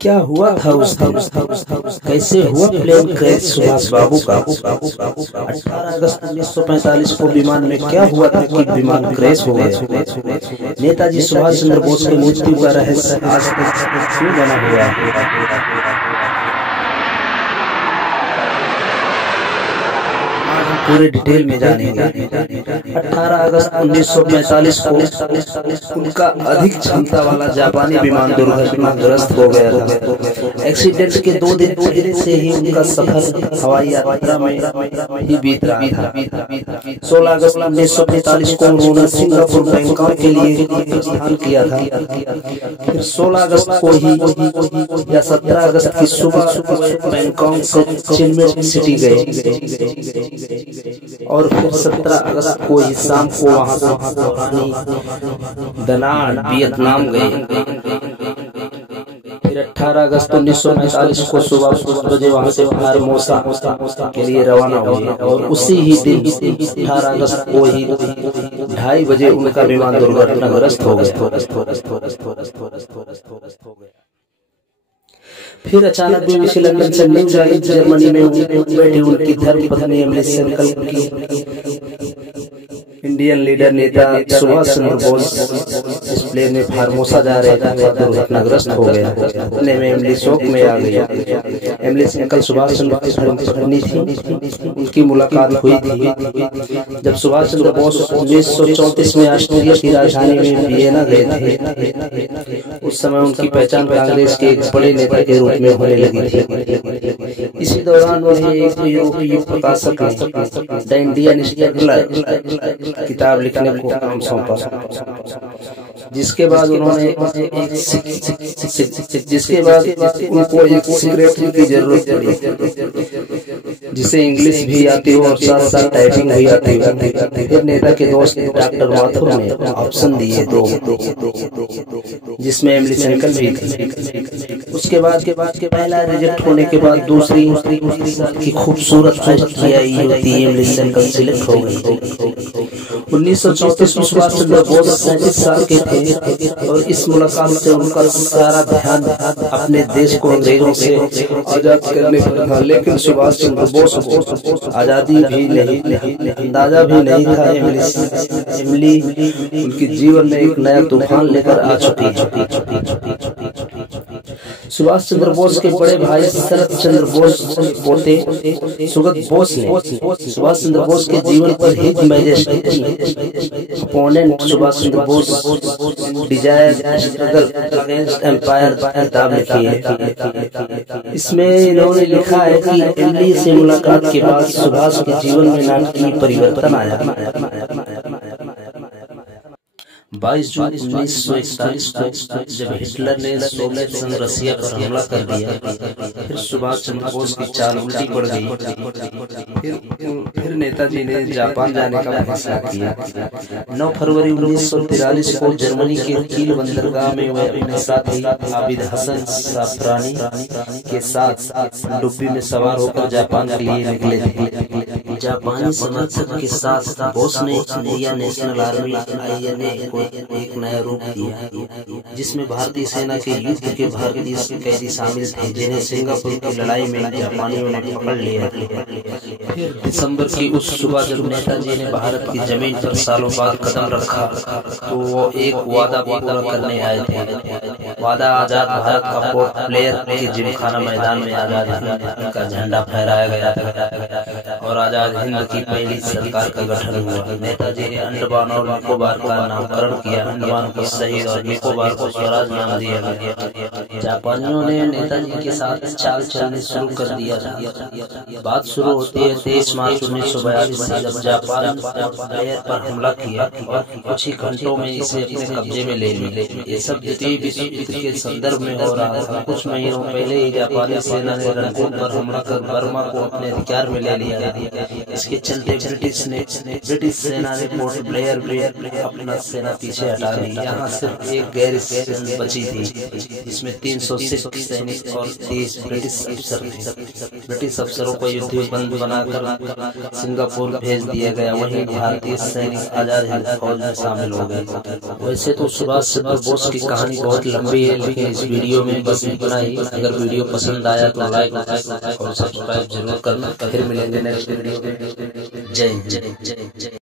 क्या हुआ था उस दिन? कैसे हुआ प्लेन क्रैश सुभाष बाबू का? 18 अगस्त 1945 को विमान में क्या हुआ था कि विमान क्रैश हो गया? नेताजी सुभाष चंद्र बोस की मृत्यु का रहस्य आज तक क्यों बना हुआ है? पूरे डिटेल में जानेंगे। 18 अगस्त 1945 को उनका अधिक क्षमता वाला जापानी विमान दुर्घटनाग्रस्त हो गया था। एक्सीडेंट के 2 दिन पहले से ही उनका सफर हवाई यात्रा में ही बीत रहा था। 16 अगस्त 1945 को उन्होंने सिंगापुर बैंकॉक के लिए प्रस्थान किया था। फिर 16 अगस्त को ही या 17 अगस्त की सुबह बैंकॉक से चिनमेय सिटी गए और फिर 17 अगस्त को ही शाम को वहां से दनान वियतनाम गए। फिर 18 अगस्त 1945 को सुबह 10 बजे वहां से फार्मोसा के लिए रवाना हुए और उसी ही दिन 18 अगस्त को ही 2:30 बजे उनका विमान दुर्घटनाग्रस्त हो गया। फिर अचानक BBC लंदन से न्यूज आई, जर्मनी में बैठी उनकी धर्मपत्नी एमिली सेंकल की इंडियन लीडर नेता सुभाष चंद्र बोस इस प्लेन में फार्मोसा जा रहे थे, दुर्घटनाग्रस्त हो गया। इतने में एमिली शोक में आ गई। एमिली सेंकल सुभाष चंद्र की धर्मपत्नी थी, उनकी मुलाकात हुई थी जब सुभाष चंद्र बोस 1934 में ऑस्ट्रिया की राजधानी में वियना गए थे। उस समय उनकी पहचान कांग्रेस के एक बड़े नेता के रूप में होने लगी थी। इसी दौरान उन्हें एक यूरोपीय प्रकाशक ने द इंडियन स्ट्रगलर किताब लिखने को काम सौंपा, जिसके बाद उनको एक सेक्रेटरी की जरूरत पड़ी जिसे इंग्लिश भी आती हो और साथ साथ टाइपिंग भी आती हो। फिर नेता के दोस्त डॉक्टर माथुर ने ऑप्शन दिए 2, जिसमें एमिली सेंकल भी थी। उसके बाद के पहला रिजेक्ट होने के बाद दूसरी की खूबसूरत युवती एमिली सेंकल सिलेक्ट हो गई। 1934 में सुभाष चंद्र बोस 37 साल के थे और इस मुलाकात से उनका सारा ध्यान अपने देश को अंग्रेजों से आजाद करने पर था। लेकिन सुभाष चंद्र बोस को आजादी भी नहीं अंदाजा भी नहीं था। एमिली उनके जीवन में एक नया तूफान लेकर आ चुकी। सुभाष चंद्र बोस के बड़े भाई शरद चंद्र बोस पोते सुगत बोस ने सुभाष चंद्र बोस के जीवन पर his majesty opponent Subhash Chandra Bose desire struggle against empire किताब लिखी है। इसमें इन्होंने लिखा है कि एमिली से मुलाकात के बाद सुभाष के जीवन में नाटकीय परिवर्तन आया। 22 जून 1941 को जब हिटलर ने सोवियत संघ रसिया पर हमला कर दिया, फिर सुभाष चंद्र बोस की चाल उल्टी पड़ गई। फिर नेताजी ने जापान जाने का फैसला किया। 9 फरवरी 1943 को जर्मनी के कील बंदरगाह में वे अपने साथी आबिद हसन साफरानी के साथ डुब्बी में सवार होकर जापान के लिए निकले थे। जापानी समर्थक के साथ बोस ने इंडियन नेशनल आर्मी INA को एक नया रूप दिया, जिसमें भारतीय सेना के युद्ध के भारतीय कैदी शामिल थे, जिन्हें सिंगापुर की लड़ाई में जापानियों ने पकड़ लिया। फिर दिसंबर की उस सुबह जब नेताजी ने भारत की जमीन पर सालों बाद कदम रखा, तो वो एक वादा पूरा करने आए थे। वादा आजाद भारत का पोर्ट ब्लेयर के जिमखाना मैदान में आजाद हिंद का झंडा फहराया गया और आजाद हिंद की पहली सरकार का गठन हुआ। नेताजी ने अंडमान और निकोबार का नामकरण किया। अंडमान को शहीद और निकोबार को स्वराज नाम दिया गया। जापानियों ने नेताजी के साथ चाल चलने शुरू कर दिया था। बात शुरू होती है 23 मार्च 1942 से, जब जापान ब्लेयर पर हमला किया और कुछ ही घंटों में इसे अपने कब्जे में ले लिया। ये सब द्वितीय विश्व युद्ध के संदर्भ में हो रहा था। कुछ महीनों पहले ही जापानी सेना ने रंगून पर हमला कर बर्मा को अपने अधिकार में ले लिया था। इसके चलते ब्रिटिश सेना ने पोर्ट ब्लेयर में अपना सेना पीछे हटा ली। यहाँ सिर्फ एक गैरिसन बची थी, जिसमें 300 सिख सैनिक और 30 ब्रिटिश अफसर थे। ब्रिटिश अफसरों को युद्ध बंद बनाकर सिंगापुर भेज दिया गया। वहीं भारतीय सैनिक आजाद हिंद फौज में शामिल हो गए। वैसे तो सुभाष चंद्र बोस की कहानी बहुत लंबी है, लेकिन इस वीडियो में बस इतना ही। अगर वीडियो पसंद आया तो लाइक और सब्सक्राइब जरूर करना। फिर मिलेंगे नेक्स्ट वीडियो में। जय हिंद।